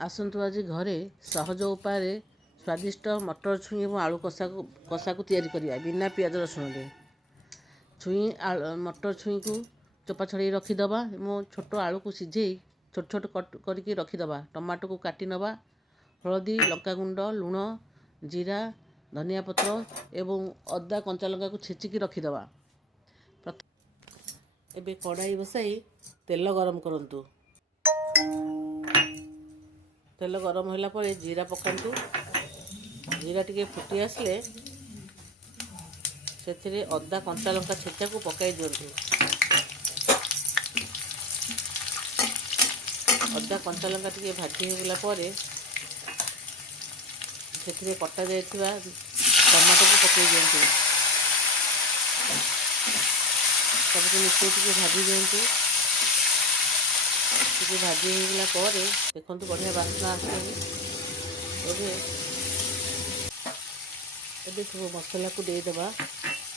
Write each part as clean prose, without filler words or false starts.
ଆସନ୍ତୁ ଆଜି ଘରେ ସହଜ ଉପାୟରେ ସ୍ୱାଦିଷ୍ଟ ମଟର ଛୁଇଁ ଏବଂ ଆଳୁ କଷାକୁ ତିଆରି କରିବା ବିନା ପିଆଜ ରସୁଣରେ। ମଟର ଛୁଇଁକୁ ଚୋପା ଛଡ଼େଇ ରଖିଦେବା ଏବଂ ଛୋଟ ଆଳୁକୁ ସିଝେଇ ଛୋଟ ଛୋଟ କରିକି ରଖିଦେବା। ଟମାଟୋକୁ କାଟି ନେବା। ହଳଦୀ, ଲଙ୍କାଗୁଣ୍ଡ, ଲୁଣ, ଜିରା, ଧନିଆ ପତ୍ର ଏବଂ ଅଦା କଞ୍ଚାଲଙ୍କାକୁ ଛେଚିକି ରଖିଦେବା। ଏବେ କଡ଼ାଇ ବସାଇ ତେଲ ଗରମ କରନ୍ତୁ। ତେଲ ଗରମ ହେଲା ପରେ ଜିରା ପକାନ୍ତୁ। ଜିରା ଟିକେ ଫୁଟି ଆସିଲେ ସେଥିରେ ଅଦା କଞ୍ଚାଲଙ୍କା ଛେଚାକୁ ପକାଇ ଦିଅନ୍ତୁ। ଅଦା କଞ୍ଚାଲଙ୍କା ଟିକେ ଭାଜି ହୋଇଗଲା ପରେ ସେଥିରେ କଟା ଯାଇଥିବା ଟମାଟୋକୁ ପକାଇ ଦିଅନ୍ତୁ। ସବୁକୁ ମିଶାଇ ଟିକେ ଭାଜି ଦିଅନ୍ତୁ। ଟିକେ ଭାଜି ହୋଇଗଲା ପରେ ଦେଖନ୍ତୁ ବଢ଼ିଆ ବାସ୍ନା ଆସିଲାଣି। ଏବେ ସବୁ ମସଲାକୁ ଦେଇଦେବା।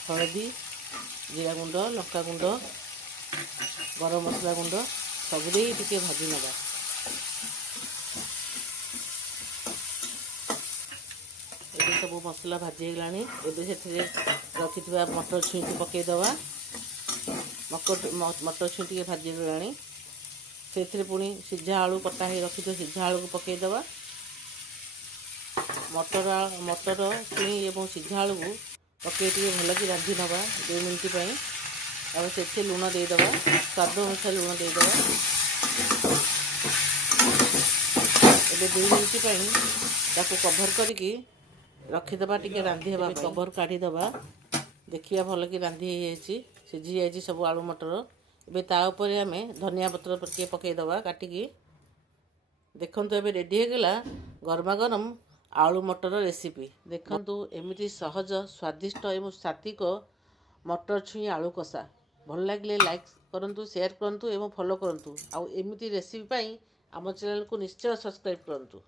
ହଳଦୀ, ଜିରା ଗୁଣ୍ଡ, ଲଙ୍କାଗୁଣ୍ଡ, ଗରମ ମସଲା ଗୁଣ୍ଡ ସବୁ ଦେଇ ଟିକେ ଭାଜି ନେବା। ଏବେ ସବୁ ମସଲା ଭାଜି ହେଇଗଲାଣି। ଏବେ ସେଥିରେ ରଖିଥିବା ମଟର ଛୁଇଁକୁ ପକାଇଦେବା। ମଟର ଛୁଇଁ ଟିକେ ଭାଜି ହେଇଗଲାଣି। ସେଥିରେ ପୁଣି ସିଝା ଆଳୁ କଟା ହେଇ ରଖିଥିବା ସିଝା ଆଳୁକୁ ପକାଇଦେବା। ମଟର ଛୁଇଁ ଏବଂ ସିଝା ଆଳୁକୁ ପକାଇ ଟିକେ ଭଲକି ରାନ୍ଧି ନେବା 2 ମିନିଟ୍ ପାଇଁ। ତାପରେ ସେଥିରେ ଲୁଣ ଦେଇଦେବା। ସ୍ୱାଦ ଅନୁସାରେ ଲୁଣ ଦେଇଦେବା। ଏବେ 2 ମିନିଟ୍ ପାଇଁ ତାକୁ କଭର୍ କରିକି ରଖିଦେବା। ଟିକେ ରାନ୍ଧି ହେବା ପାଇଁ କଭର୍ କାଢ଼ିଦେବା। ଦେଖିବା ଭଲକି ରାନ୍ଧି ହେଇଯାଇଛି, ସିଝି ଯାଇଛି ସବୁ ଆଳୁ ମଟର। ଏବେ ତା ଉପରେ ଆମେ ଧନିଆ ପତ୍ର ଟିକେ ପକାଇଦେବା କାଟିକି। ଦେଖନ୍ତୁ ଏବେ ରେଡ଼ି ହେଇଗଲା ଗରମା ଗରମ ଆଳୁ ମଟର ରେସିପି। ଦେଖନ୍ତୁ ଏମିତି ସହଜ, ସ୍ୱାଦିଷ୍ଟ ଏବଂ ସାତ୍ତ୍ୱିକ ମଟର ଛୁଇଁ ଆଳୁ କଷା। ଭଲ ଲାଗିଲେ ଲାଇକ୍ କରନ୍ତୁ, ସେୟାର କରନ୍ତୁ ଏବଂ ଫଲୋ କରନ୍ତୁ। ଆଉ ଏମିତି ରେସିପି ପାଇଁ ଆମ ଚ୍ୟାନେଲକୁ ନିଶ୍ଚୟ ସବସ୍କ୍ରାଇବ୍ କରନ୍ତୁ।